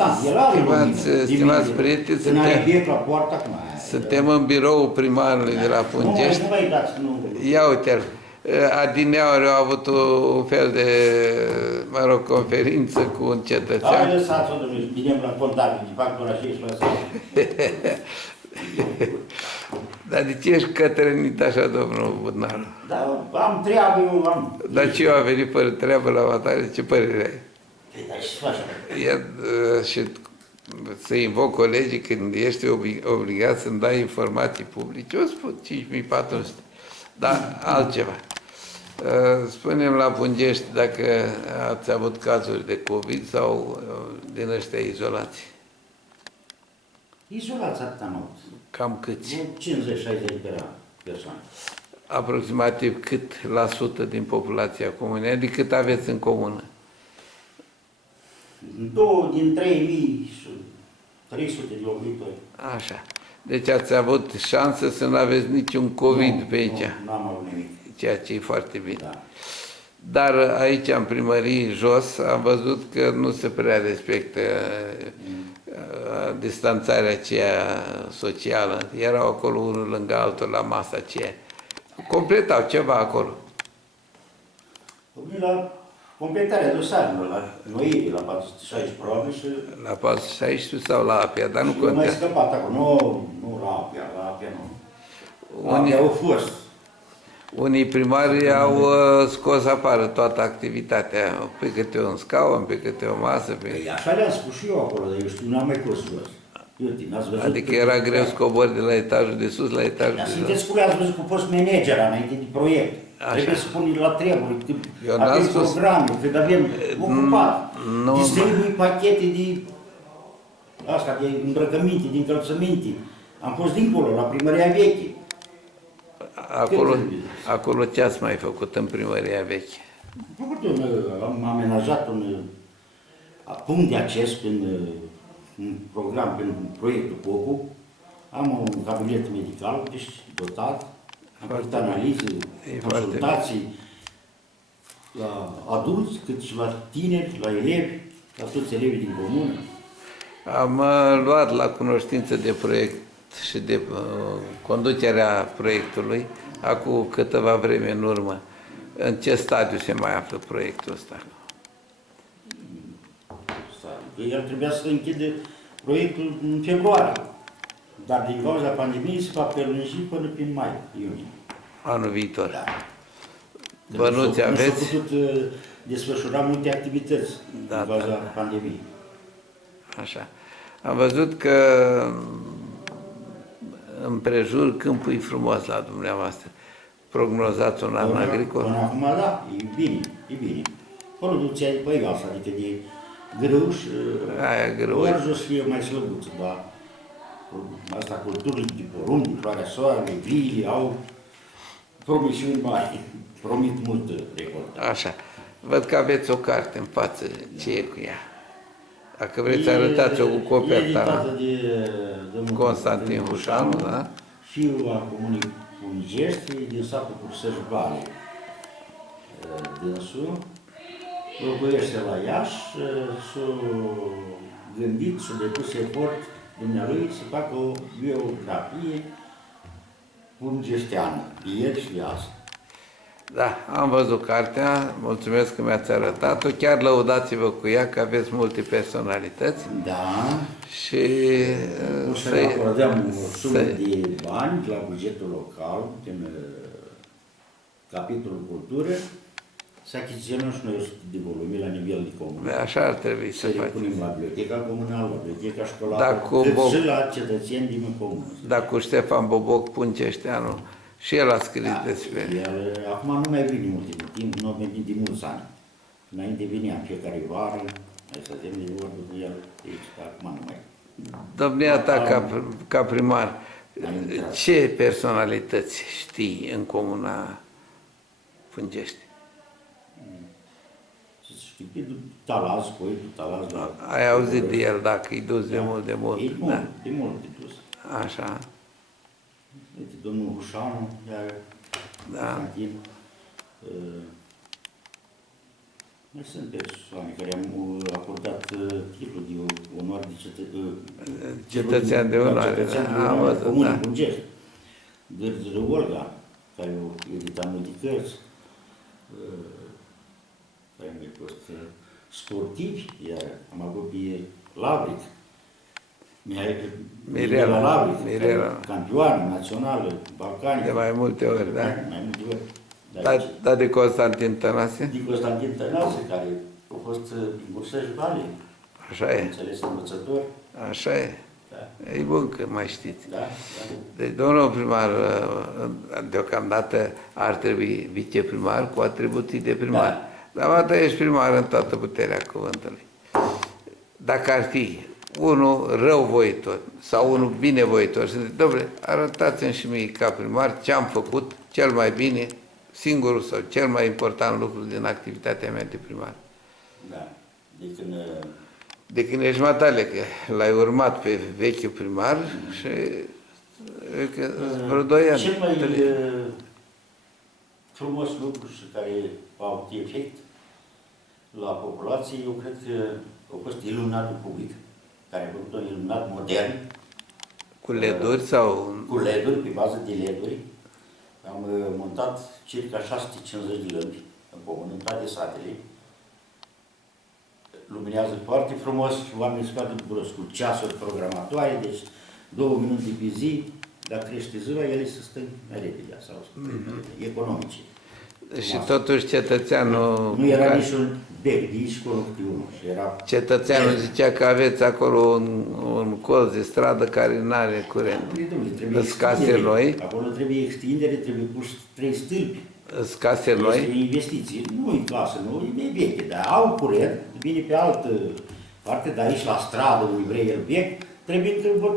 constant. El are lumină. Stimați prieteni, când ai biet la poartă, acum. suntem în biroul primarului de la Pungești. Nu mai dați, nu. Ia uite-l. Adineauri au avut un fel de, mă rog, conferință cu un cetățean. Hai, lăsați-o, domnule, bine la contabil, de fapt, la și lăsați. Dar de ce ești cătrănit așa, domnul Budnaru? Da, am treabă, eu am... Dar ce eu am venit fără treabă la matare, ce părere ai? Păi, dar și așa. Și să invoc colegii când ești obligat să-mi dai informații publice, eu spun 5400, dar altceva. Spunem la Pungești dacă ați avut cazuri de COVID sau din ăștia izolați. Izolați atâta am avut. Cam câți? 50-60 persoane. Aproximativ cât la sută din populația comunei, adică cât aveți în comună? 2 din 3.300 de locuitori. Așa. Deci ați avut șansă să nu aveți niciun COVID pe aici. Nu am avut nimic. Ceea ce e foarte bine. Da. Dar aici, în primărie jos, am văzut că nu se prea respectă distanțarea aceea socială. Erau acolo unul lângă altul la masa aceea. Completau ceva acolo. La completarea dosarelor, la noieri, la 460 probe și... La 416 sau la Apia, dar nu și mai contează. scăpat acolo. Nu la Apia nu. La Apia au fost. Unii primari au scos afară toată activitatea, pe câte un scaun, pe câte o masă. Păi așa le-am spus și eu acolo, dar eu știu, n-am mai fost jos. Adică era greu să cobori de la etajul de sus la etajul Dar de jos. sunteți cu ați văzut că a fost manager înainte de proiect. Așa. Trebuie să punem la treburi, Eu n-am avem spus. programe, când avem ocupat. nu, Distribui pachete de asta, de îmbrăcăminte, de încălțăminte. Am fost dincolo, la primăria veche. Acolo ce ați mai făcut în primăria veche? Am amenajat un punct de acces prin un program, prin proiectul COCU. Am un cabinet medical, deci dotat, am făcut analize, consultații la adulți, cât și la tineri, la elevi, la toți elevii din comună. Am luat la cunoștință de proiect și de conducerea proiectului, acum câteva vreme în urmă. În ce stadiu se mai află proiectul ăsta? El trebuia să închide proiectul în februarie, dar din cauza pandemiei se va prelungi până prin mai, iunie. Anul viitor. Da. Bănuți aveți? Nu s-au putut desfășura multe activități din cauza pandemiei. Așa. Am văzut că împrejur câmpul e frumos la dumneavoastră. Prognozați un an agricol? Până acum, da, e bine, e bine. Producția e pe egal, adică de grâu și doar jos fie mai slăbuță, dar asta culturile de porumb, floarea soarelui, viile, au promisiuni mari, promit mult recoltă. Așa. Văd că aveți o carte în față. Ce e cu ea? Dacă vreți să arătați-o cu coperta. De Constantin Hușanu, da? Fiul al comunii Pungești, din satul Cursăș Vale. Dânsul locuiește la Iași, s-a gândit, s-a depus efort dumnealui să facă o biografie pungeșteană, de ieri și de azi. Da, am văzut cartea, mulțumesc că mi-ați arătat-o, chiar lăudați-vă cu ea că aveți multe personalități. Da. Și o să acordăm o sumă de bani la bugetul local, din capitolul cultură, să achiziționăm și noi 100 de volume la nivel de comună. Așa ar trebui să faceți. Să le punem la biblioteca comunală, la biblioteca școlară, cât și la cetățeni din comună. Dar cu Ștefan Boboc Punceșteanu, și el a scris despre el. Acum nu mai vine ultimul timp, nu a venit de mulți ani. Înainte venea în fiecare vară, mai stăteam de vorbă cu el, deci acum nu mai. Domnia ta, ca primar, ce personalități știi în comuna Pungești? Să știi, pe Talaz, poetul Talaz. Ai auzit de el, dacă e dus de mult, de mult. E mult, de mult de dus. Așa. Uite, domnul Hușanu, iar Constantin. Mai sunt persoane care am acordat titlul de onoare de Cetățean de onoare. Cetățean de Am onoare, văzut, Comunii da. Pungești. Gârdzără Olga, care a editat multe cărți, care mi-a fost sportivi, iar am avut pe Lavric, Mirela Lavric, care e campioană națională, balcanică. De mai multe ori, da? Mai multe ori. Da, de Constantin Tănase? Din Constantin Tănase, care a fost din Bursăș Vale, Așa e, înțeles învățător. așa e. Da, E bun că mai știți. da, da. Deci, domnul primar, deocamdată ar trebui viceprimar cu atribuții de primar. Dar mă ești primar în toată puterea cuvântului. Dacă ar fi unul răuvoitor sau unul binevoitor, să zic, dom'le, arătați-mi și mie ca primar ce am făcut cel mai bine, singurul sau cel mai important lucru din activitatea mea de primar. Da. De când, De când ești matale, că l-ai urmat pe vechiul primar și că vreo 2 ani. cel mai frumos lucru și care a avut efect la populație, eu cred că a fost iluminatul public, care a făcut un iluminat modern, Cu LED-uri sau... cu LED-uri, pe bază de LED-uri. Am montat circa 650 de lămpi în comun, în toate satele. Luminează foarte frumos și oamenii se foarte bucuros cu ceasuri programatoare, deci 2 minute pe zi, dacă crește ziua, ele se stă mai repede sau economice. Și totuși cetățeanul... Nu era niciun bec de aici acolo câte unul. Și era... Cetățeanul zicea că aveți acolo un colț de stradă care nu are curent. Trebuie Îți case noi, Acolo trebuie extindere, trebuie pus 3 stâlpi. îți case Este noi, investiții. Nu e casă nouă, e veche, dar au curent, vine pe altă parte, dar aici la stradă, unde vrei el vechi, trebuie că vor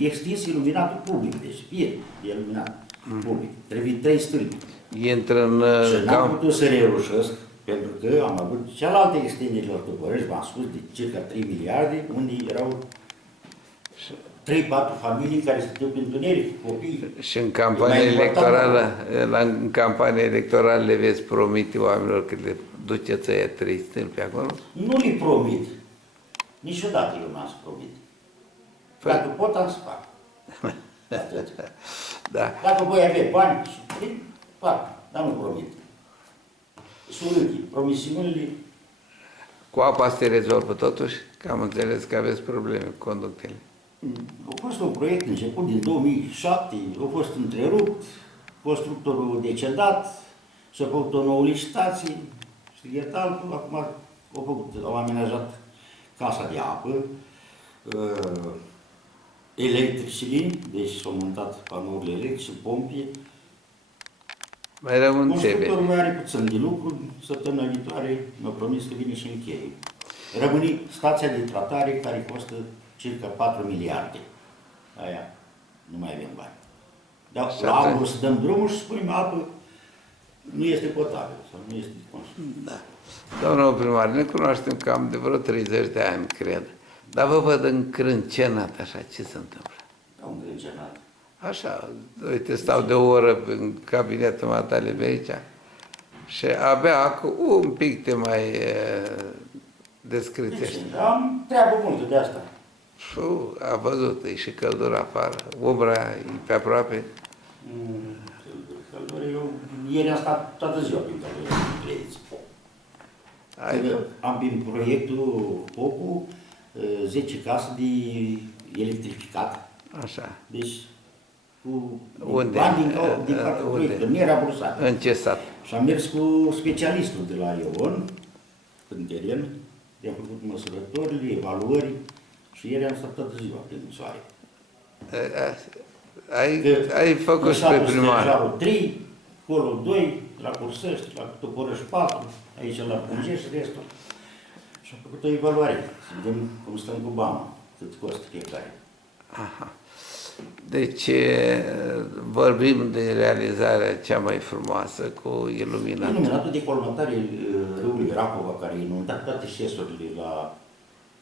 extins iluminatul public, deci fie iluminat public. Trebuie 3 stâlpi. intră în Și n-am putut să reușesc, pentru că am avut cealaltă extindere la Tăpărești, v-am spus, de circa 3 miliarde, unde erau 3-4 familii care stăteau pe întuneric, copii. și în campania E mai electorală, în campania electorală le veți promite oamenilor că le duceți ăia 3 stâlpi acolo? Nu li promit. Niciodată eu n-am să promit. Dacă pot, am să fac. Atât. Da. Dacă voi avea bani, fac, dar nu promit. Sunt promisiunile. Cu apa se rezolvă totuși? Că am înțeles că aveți probleme cu conductele. A fost un proiect început din 2007, a fost întrerupt, constructorul decedat, s-a făcut o nouă licitație, Strighetalul, acum au amenajat casa de apă, electricii, deci s-au montat panourile electrice, pompe. Mai rămân Constructorul trebuie. mai are puțin de lucru, săptămâna viitoare mi-a promis că vine și încheie. Rămâne stația de tratare care costă circa 4 miliarde. Aia nu mai avem bani. Dar Și la atunci- august dăm drumul și spunem apă nu este potabilă sau nu este de consum. Da. Domnul primar, ne cunoaștem cam de vreo 30 de ani, cred. Dar vă văd încrâncenat așa, ce se întâmplă? Da, un grâncenat. Așa, uite, stau de o oră în cabinetul matale pe aici și abia acum un pic te mai descritești. Deci, am treabă multă de asta. A văzut, e și căldură afară, umbra e pe aproape. Căldură, eu ieri am stat toată ziua prin căldură, credeți. Am prin proiectul POPU 10 case de electrificat. Așa. Deci, cu Unde? bani din partea Unde? proiectului, nu era bursat. În ce sat? Și am mers cu specialistul de la Ion, în teren, i-am făcut măsurătorile, evaluări și ieri am stat toată ziua prin soare. Ai făcut și pe primar. 3, acolo 2, la Cursăști, la Toporăș 4, aici la Pungești și restul. Și am făcut o evaluare, să vedem cum stăm cu bani, cât costă fiecare. Aha. Deci vorbim de realizarea cea mai frumoasă cu iluminat. Iluminatul de colmatare râului Racova, care a inundat toate șesurile la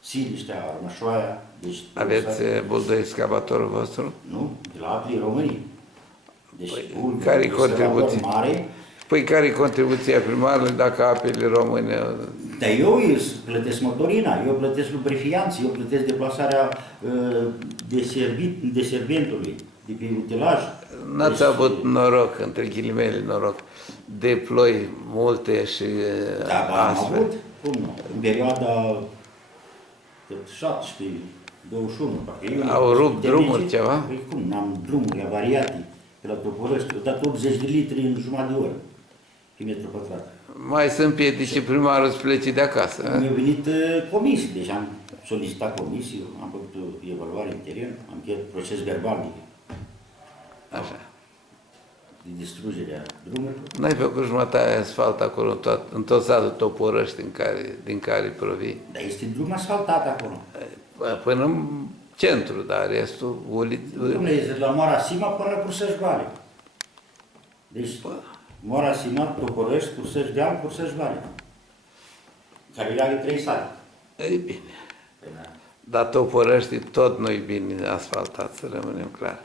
Siliștea, Armășoaia. Deci, Aveți buldoi excavatorul vostru? Nu, de la Aprii Românii. Deci, un care-i excavator contribuție? mare, Păi care-i contribuția primarului dacă apele române Dar eu îți plătesc motorina, eu plătesc lubrifianții, eu plătesc deplasarea de serventului, de pe utilaj. N-ați Deci, avut noroc, între ghilimele noroc, de ploi multe și Da, am astfel. avut, cum nu? În perioada 17, 21, parcă eu... Au rupt intermedii. drumuri ceva? Păi cum, n-am drumuri avariate pe la Toporăști, au dat 80 de litri în jumătate de oră pe metru pătrat. Mai sunt piedici primarul să plece de acasă. Mi-au venit comisii, deci am solicitat comisii, am făcut evaluare în teren, am încheiat proces verbal Așa. de distrugere a drumurilor. N-ai făcut jumătate asfalt acolo, în tot satul Toporăști din care provii? Dar este drum asfaltat acolo. Până în centru, dar restul Dom'le, este de la Moara Sima până la Cursăși Vale. Deci, Moara Sima, Toporăști, Cursăși Deal, Cursăși Vale. Care leagă 3 sate. Ei bine. Păi, da. Dar Toporăști tot nu-i bine asfaltat, să rămânem clar.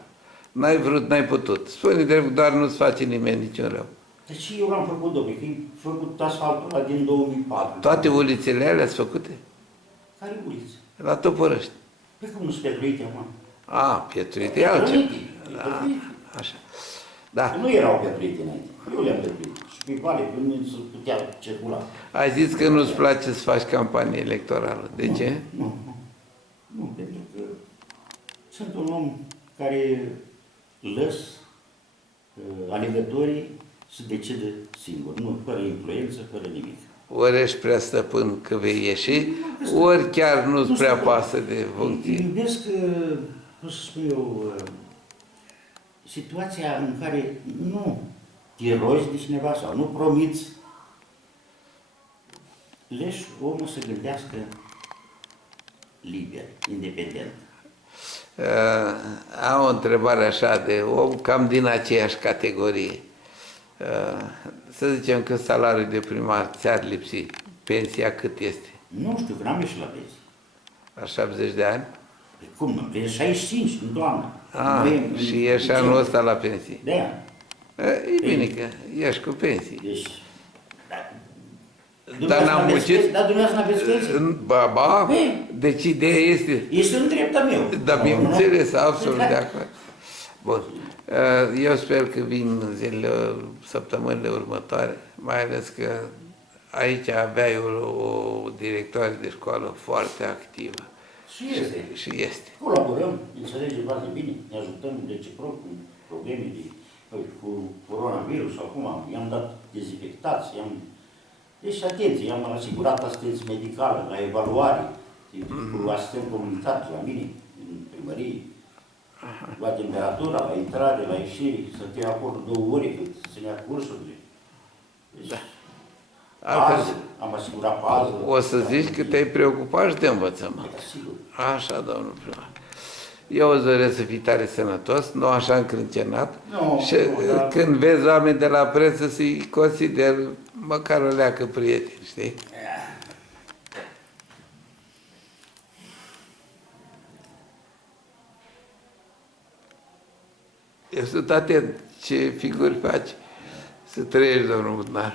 N-ai vrut, n-ai putut. Spune drept, doar nu-ți face nimeni niciun rău. Deci eu l-am făcut, domnule, că e făcut asfaltul ăla din 2004. Toate ulițele alea sunt făcute? Care uliță? La Toporăști. Păi cum nu sunt petruite acum? A, pietruite e altceva. Da. Așa. Da. Nu erau petruite înainte. Eu le-am petruit. Și pe vale, pe unde se putea circula. Ai zis că nu-ți place să faci campanie electorală. De ce? Nu. Nu, pentru că sunt un om care lăs alegătorii să decide singur, nu, fără influență, fără nimic. Ori ești prea stăpân că vei ieși, ori chiar nu-ți Nu prea stăpân. pasă de funcție. Iubesc, cum să spun eu, situația în care nu te rogi de cineva sau nu promiți, lași omul să gândească liber, independent. Am o întrebare așa de om cam din aceeași categorie. Să zicem că salariul de primar ți-ar lipsi. Pensia cât este? Nu știu, că n-am ieșit la pensie. La 70 de ani? Păi cum, mă, pe 65 în toamnă. Și ieși anul ăsta la pensie. De aia. E bine că ieși cu pensii. Deci, Dar n-am muncit? Dar dumneavoastră n-aveți pensie? Ba, Ei. deci ideea este... Este un drept al meu. Dar bineînțeles, absolut Da. de acord. Bun. Eu sper că vin zilele, săptămânile următoare, mai ales că aici aveai o directoare de școală foarte activă. Și este. Și este. Colaborăm, înțelegem foarte bine, ne ajutăm reciproc cu probleme cu coronavirus sau acum. I-am dat dezinfectați, deci atenție, i-am asigurat asistență medicală la evaluare, cu asistent comunitar la mine, în primărie, la temperatura, la intrare, la ieșire, să fie acolo 2 ore cât să ne ia cursurile. Deci, pază, am asigurat pază. O să zici că te-ai preocupat și de învățământ. Da, sigur. Așa, domnul primar. Eu îți doresc să fii tare sănătos, nu așa încrâncenat. Nu, Și nu, dar- când vezi oameni de la presă, să-i consider măcar o leacă prieteni, știi? Eu sunt atent ce figuri faci să trăiești, domnul Budnar.